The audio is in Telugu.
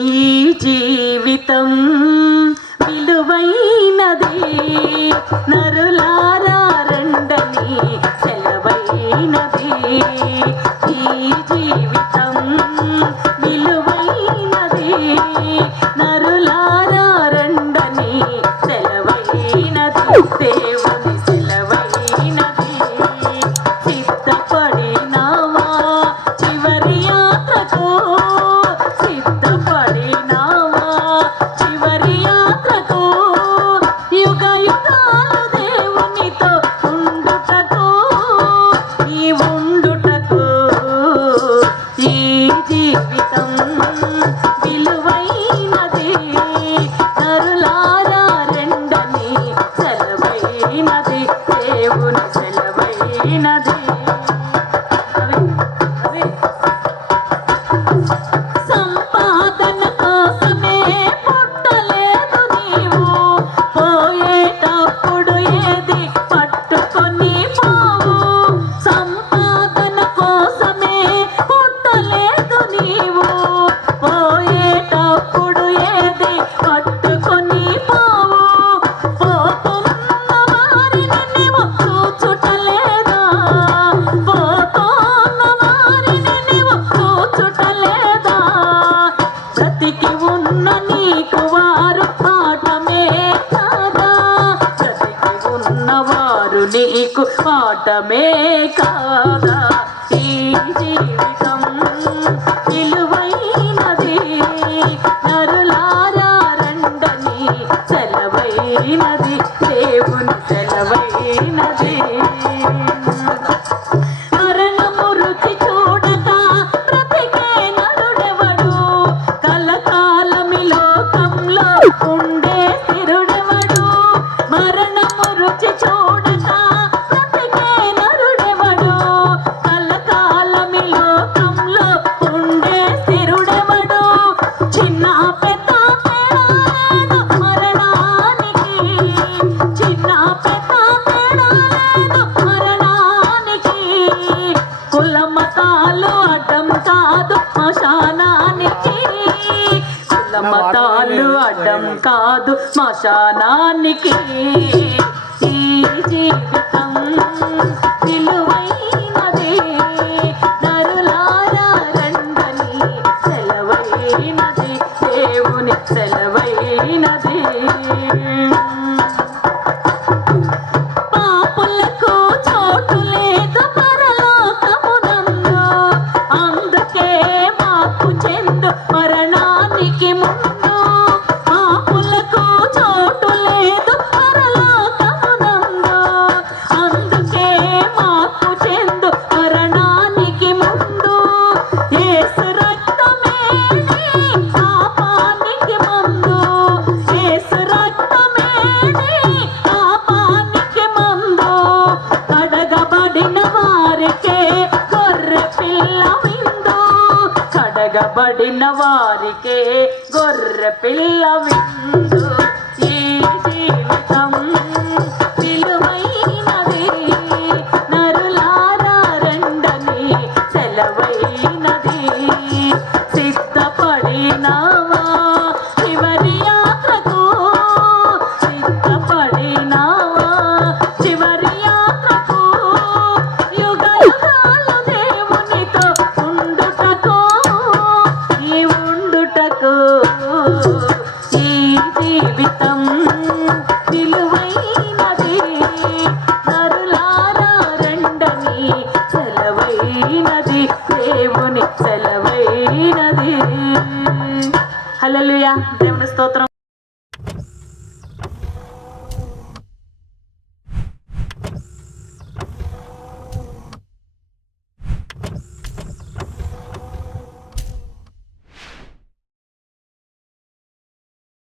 ఈ జీవితం విలువైనది నరులారా రండని సెలవైనది. ఈ జీవితం విలువైనది నరులారా రండని సెలవైనది. దేవుని సెలవైనది. సిద్ధపడినావా చివరి యాత్రకు? సిద్ధపడినావా చివరి యాత్రకు? యుగ యుగాలు దేవునితో ఉండుటకు, ఈ ఉండుటకు. ఈ జీవితం విలువైనది నరులారా రెండని సెలవైనది. దేవుని సెలవైనది. సంపాదన కోసమే పుట్టలేదు నీవు, పోయేటప్పుడు ఏది పట్టుకొని పోవు. సంపాదన కోసమే పుట్టలేదు నీవు, పోయేటప్పుడు ఏది పట్టుకొని పోవు. పోతున్న వారిని నీవు చూచుటలేదా? పోతున్న వారిని నీవు చూచుటలేదా? బ్రతికి ఉన్న నీకు వారు పాఠమే కాదా? బ్రతికి ఉన్నవారు నీకు పాఠమే కాదా? ఈ జీవితం విలువైనది నరులారా రండని సెలవైనది. దేవుని సెలవైనది. మరణము రుచి చూడక బ్రతికే నరుడెవడు? కలకాలమి లోకంలో ఉండే స్థిరుడెవడు? మరణము రుచి చూడక బ్రతికే నరుడెవడు? కలకాలమి లోకంలో ఉండే స్థిరుడెవడు? చిన్న పెద్ద తేడా లేదు మరణానికి, చిన్న పెద్ద తేడా లేదు మరణానికి. కుల మతాలు అడ్డం కాదు శ్మశానానికి, కుల మతాలు అడ్డం కాదు శ్మశానానికి. ఈ జీవితం విలువైనది నరులారా రండని సెలవైనది. దేవుని సెలవైనది. పాపులకు చోటు లేదు పరలోకమునందు, అందుకే మార్పు చెందు మరణానికి ముందు. పాపులకు చోటు లేదు పరలోకమునందు, అందుకే మార్పు చెందు మరణానికి ముందు. యేసు రక్తమే నీ పాపానికి మందు, యేసు రక్తమే నీ పాపానికి మందు. కడగబడిన వారికే గొర్రె పిల్ల విందు, కడగబడిన వారికే గొర్రె పిల్ల విందు. ఈ జీవితం విలువైనది నరులారా రండని సెలవైనది. సిద్ధపడినావా చివరి యాత్రకు? సిద్ధపడినావా చివరి యాత్రకు? యుగ యుగాలు దేవునితో ఉండుటకు, ఈ ఉండుటకు. ఈ జీవితం